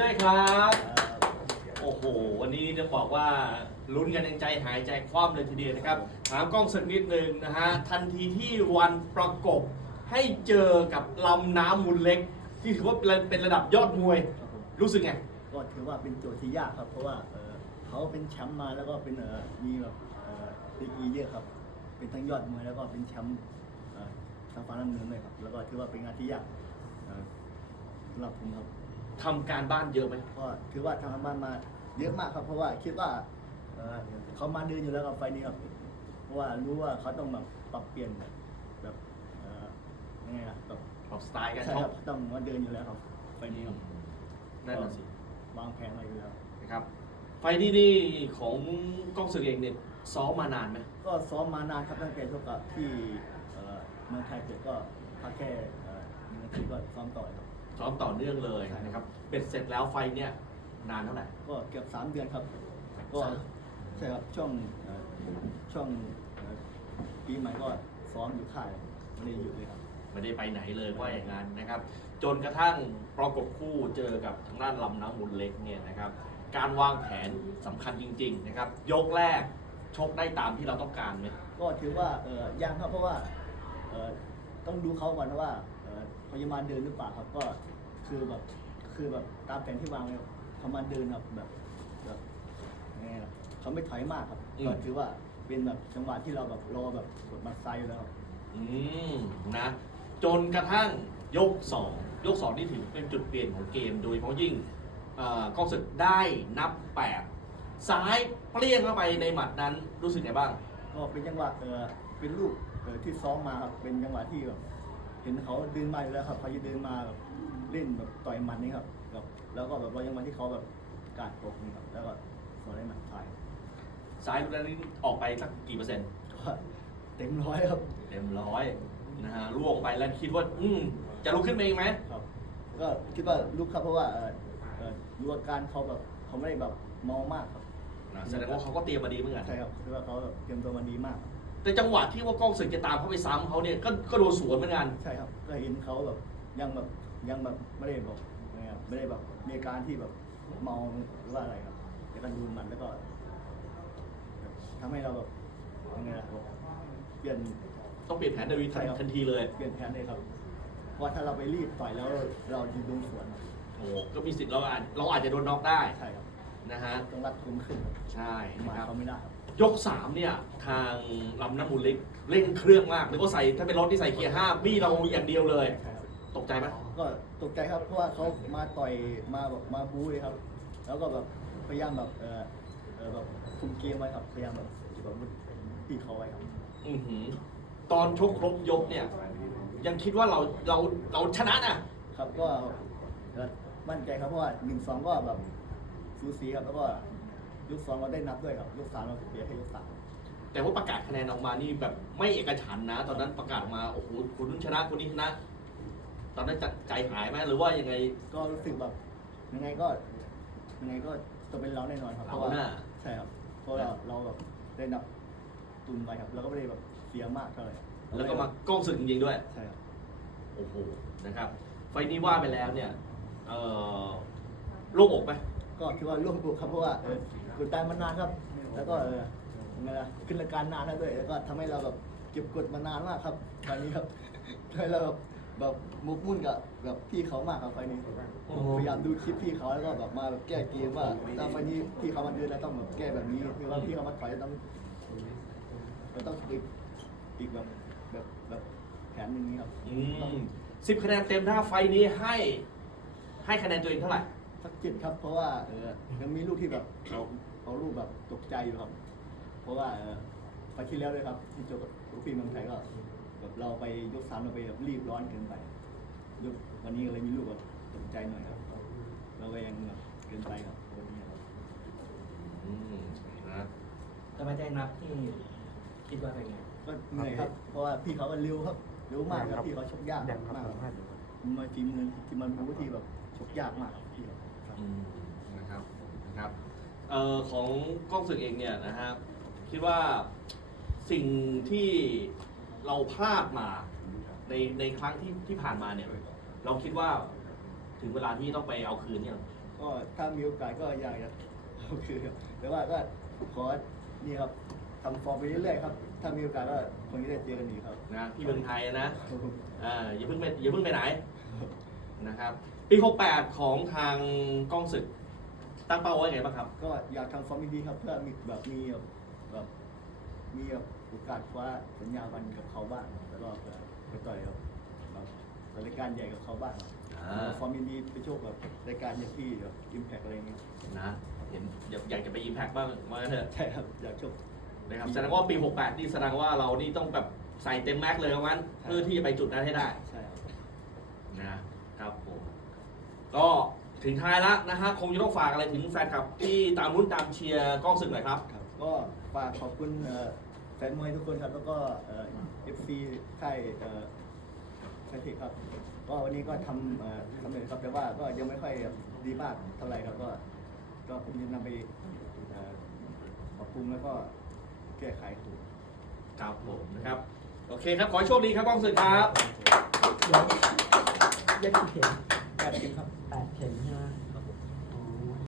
ด้วยครับ โอ้โห วันนี้จะบอกว่าลุ้นกันยังใจหายใจคว่ำเลยทีเดียวนะครับ ถามกล้องสักนิดหนึ่งนะฮะ ทันทีที่วันประกบให้เจอกับลำน้ำมูลเล็ก ที่ถือว่าเป็นระดับยอดมวย ครับผมรู้สึกไง ก็ถือว่าเป็นโจทย์ที่ยากครับ เพราะว่าเอ่อเขาเป็นแชมป์มาแล้วก็เป็นเอ่อมีแบบเอ่อดีกรีเยอะครับ เป็นทั้งยอดมวยแล้วก็เป็นแชมป์เอ่อทางฟ้าน้ำเงินเลยครับ แล้วก็ถือว่าเป็นงานที่ยากเอ่อสำหรับผมครับ ทำการบ้านเยอะไหมก็ถือว่าทำงานบ้านมาเยอะมากครับ เพราะว่าคิดว่าเอ่อเขามาเดินอยู่แล้วกับไฟล์นี้ครับเพราะว่ารู้ว่าเขาต้องแบบปรับเปลี่ยนแบบเอ่อยังไงนะแบบปรับสไตล์การใช่ชคกรับต้องมาเดินอยู่แล้วครับไฟล์นี้ครับนั่นน่ะสิวางแผนมาอยู่แล้ว นะครับ ไฟล์ที่นี่ของกล้องศึกเองเนี่ยซ้อมมานานไหมก็ซ้อมมานานครับตั้งแต่ชกกับที่เอ่อเมืองไทยเสร็จก็พักแค่เอ่อหนึ่งอาทิตย์ก็ซ้อมต่อครับ ซ้อมต่อเนื่องเลยนะครับเป็ดเสร็จแล้วไฟล์เนี่ยนานเท่าไหร่ ก็เกือบสามเดือนครับ ก็สาม ใช่ครับช่วงเอ่อช่วงเอ่อปีใหม่ก็ซ้อมอยู่ค่ายไม่ได้หยุดเลยครับ ไม่ได้ไปไหนเลยว่าอย่างนั้นนะครับ จนกระทั่งประกบคู่เจอกับทางด้านลำน้ำมูลเล็กเนี่ยนะครับการวางแผนสำคัญจริง ๆ นะครับ ยกแรกชกได้ตามที่เราต้องการไหมก็ถือว่าเอ่อยังครับเพราะว่าเอ่อ ต้องดูเขาก่อนว่าเอ่อเขาจะมาเดินหรือเปล่าครับก็คือแบบคือแบบตามแผนที่วางไว้เขามาเดินครับแบบแบบยังไงล่ะเขาไม่ถอยมากครับก็ถือว่าเป็นแบบจังหวะที่เราแบบรอแบบกดมาไซด์อยู่แล้วครับ อืมนะจนกระทั่งยก 2 ยก 2 นี่ถือเป็นจุดเปลี่ยนของเกม โดยเฉพาะยิ่งเอ่อกองศึกได้นับแปดซ้ายเปรี้ยงเข้าไปในหมัดนั้นรู้สึกไงบ้าง ก็เป็นจังหวะเออเป็นลูกเออที่ซ้อมมาครับเป็นจังหวะที่แบบเห็นเขาเดินมาอยู่แล้วครับเขาจะเดินมาแบบเล่นแบบต่อยหมันนี่ครับแบบแล้วก็แบบเรายังมาที่เขาแบบกาดตกนี่ครับแล้วก็สวนได้หมัดไทยซ้ายลูกนั้นนี่ออกไปสักกี่เปอร์เซ็นต์ก็เต็มร้อยครับเต็มร้อยนะฮะล่วงไปแล้วคิดว่า อืมจะลุกขึ้นมาอีกไหมครับ ก็คิดว่าลูกครับเพราะว่าเออเออดูอาการเขาแบบเขาไม่ได้แบบเมามากครับนะแสดงว่าเขาก็เตรียมมาดีเหมือนกันใช่ครับคือว่าเขาแบบเตรียมตัวมาดีมากครับ แต่จังหวะที่ว่ากล้องศึกจะตามเขาไปซ้ำเขาเนี่ยก็ก็โดนสวนเหมือนกัน ใช่ครับก็เห็นเขาแบบยังแบบยังแบบไม่ได้แบบยังไงครับไม่ได้แบบมีอาการที่แบบเมาหรือว่าอะไรครับแต่ก็ดูมันแล้วก็แบบทำให้เราแบบยังไงล่ะแบบเปลี่ยน ต้องเปลี่ยนแผนโดยวิใช่ครับ ทันทีเลยเปลี่ยนแผนเลยครับเพราะว่าถ้าเราไปรีบต่อยแล้วเราจะโดนสวนครับโอ้โหก็มีสิทธิ์เราอาจเราอาจจะโดนน็อกได้ใช่ครับนะฮะต้องรัดคุมขึ้นครับใช่นะมาครับ เขาไม่ได้ครับ ยกสามเนี่ยทางลำน้ำมูลเล็กเร่งเครื่องมากหรือว่าใส่ถ้าเป็นรถที่ใส่เกียร์ห้าบี้เราอย่างเดียวเลยใช่ครับตกใจไหมก็ตกใจครับเพราะว่าเขามาต่อยมาแบบมาบู๊เลยครับ แล้วก็แบบพยายามแบบเออเออแบบคุมเกมไว้ครับพยายามแบบเก็บอาวุธที่เขาไว้ครับอือหือตอนชกครบยกเนี่ย ยังคิดว่าเราเราเราชนะน่ะครับก็เอ่อมั่นใจครับเพราะว่าหนึ่งสองก็แบบสูสีครับแล้วก็ ยกสองเราได้นับด้วยครับยกสามเราเสียแค่ยกสามแต่ว่าประกาศคะแนนออกมานี่แบบไม่เอกฉันท์นะ ตอนนั้นประกาศออกมาโอ้โหคุณนู้นชนะคนนี้ชนะ ตอนนั้นจะใจหายไหมหรือว่ายังไงก็รู้สึกแบบยังไงก็ยังไงก็จะเป็นเราแน่นอนครับเพเราราะว่าน่ะใช่ครับเพราะเราเราแบบได้นับตุนไปครับแล้วก็ไม่ได้แบบเสียมากเท่าไหร่แล้วก็มากล้องศึกจริงๆด้วย ใช่ครับ โอ้โห นะครับ ไฟล์นี้ว่าไปแล้วเนี่ย เอ่อโล่งอกไหม ก็คิดว่าร่วมบุกครับเพราะว่าเออ กดดันมานานครับ แล้วก็เออยังไงล่ะขึ้นรายการนานแล้วด้วยแล้วก็ทำให้เราแบบเก็บกดมานานมากครับตอนนี้ครับทำให้เราแบบแบบมุกมุ่นกับแบบพี่เขามากครับไฟล์นี้พยายามดูคลิปพี่เขาแล้วก็แบบมาแบบแก้เกมว่าถ้าไฟล์นี้พี่เขามาเดินแล้วต้องแบบแก้แบบนี้คือว่าพี่เขามาต่อยแล้วต้องเราต้องอีกอีกแบบแบบแบบแผนหนึ่งนี้ครับ อืมสิบคะแนนเต็มถ้าไฟล์นี้ให้ ให้คะแนนตัวเองเท่าไหร่ สักเจ็ดครับ เพราะว่าเออยังมีลูกที่แบบเราเราลูกแบบตกใจอยู่ครับ เพราะว่าเออไฟล์ที่แล้วด้วยครับ ที่เจอกับลูกพี่เมืองไทยก็แบบเราไปยกสามเราไปแบบรีบร้อนเกินไปยกวันนี้ก็เลยมีลูกแบบตกใจหน่อยครับเราก็ยังแบบเกินไปครับวันนี้ครับอืมนะถ้าไม่ได้นับที่คิดว่าเป็นไงก็เหนื่อยครับเพราะว่าพี่เขาก็เร็วครับเร็วมากครับพี่เขาชกยากแดงครับมากผมให้ดูมาฝีมือที่มันรู้ที่แบบชก ยากมากครับพี่เขาครับ อืมนะครับนะครับเอ่อของกล้องศึกเองเนี่ยนะฮะคิดว่าสิ่งที่เราพลาดมาในในครั้งที่ที่ผ่านมาเนี่ย เราคิดว่าถึงเวลาที่ต้องไปเอาคืนเนี่ยก็ถ้ามีโอกาสก็อยากจะคือแต่ว่าก็ขอนี่ครับทำฟอร์มไปเรื่อยๆครับ ถ้ามีโอกาสก็คงจะได้เจอกันอีกครับ นะที่เมืองไทยนะ อ่าอย่าเพิ่งไปอย่าเพิ่งไปไหนนะครับ ปี 68 ของทางกล้องศึก ตั้งเป้าไว้ไงบ้างครับ ก็อยากทำฟอร์มดีๆครับ เพื่อมีแบบมีแบบแบบมีแบบโอกาสคว้าสัญญาวันกับเขาบ้างแล้วก็เพื่อไปต่อยกับแบบรายการใหญ่กับเขาบ้างครับอ่า ฟอร์มดีๆไปโชคกับรายการอย่างที่แบบอิมแพกอะไรเงี้ยนะเห็นอยากอยากจะไปอิมแพกบ้างว่างั้นเถอะใช่ครับอยากโชค นะครับแสดงว่าปี 68 นี่แสดงว่าเรานี่ต้องแบบใส่เต็มแม็กซ์เลยว่างั้น ใช่ เพื่อที่จะไปจุดนั้นให้ได้ใช่ครับ นะครับผม ก็ถึงท้ายละนะฮะคงจะต้องฝากอะไรถึงแฟนคลับ ที่ตามรุ่นตามเชียร์กล้องศึกหน่อยครับ ครับก็ฝากขอบคุณเอ่อแฟนมวยทุกคนครับ แล้วก็เอฟซีค่ายเอ่อแฟนเทคครับ ก็วันนี้ก็ทำเอ่อสำเร็จครับ แต่ว่าก็ยังไม่ค่อยดีมากเท่าไหร่ครับ ก็ก็ผมจะนำไปเอ่อปรับปรุงแล้วก็แก้ไขถูก ครับผมนะครับ โอเคครับ ขอให้โชคดีครับกล้องศึกครับแล้วเย็บกี่เข็ม แปดเข็มครับแปดเข็ม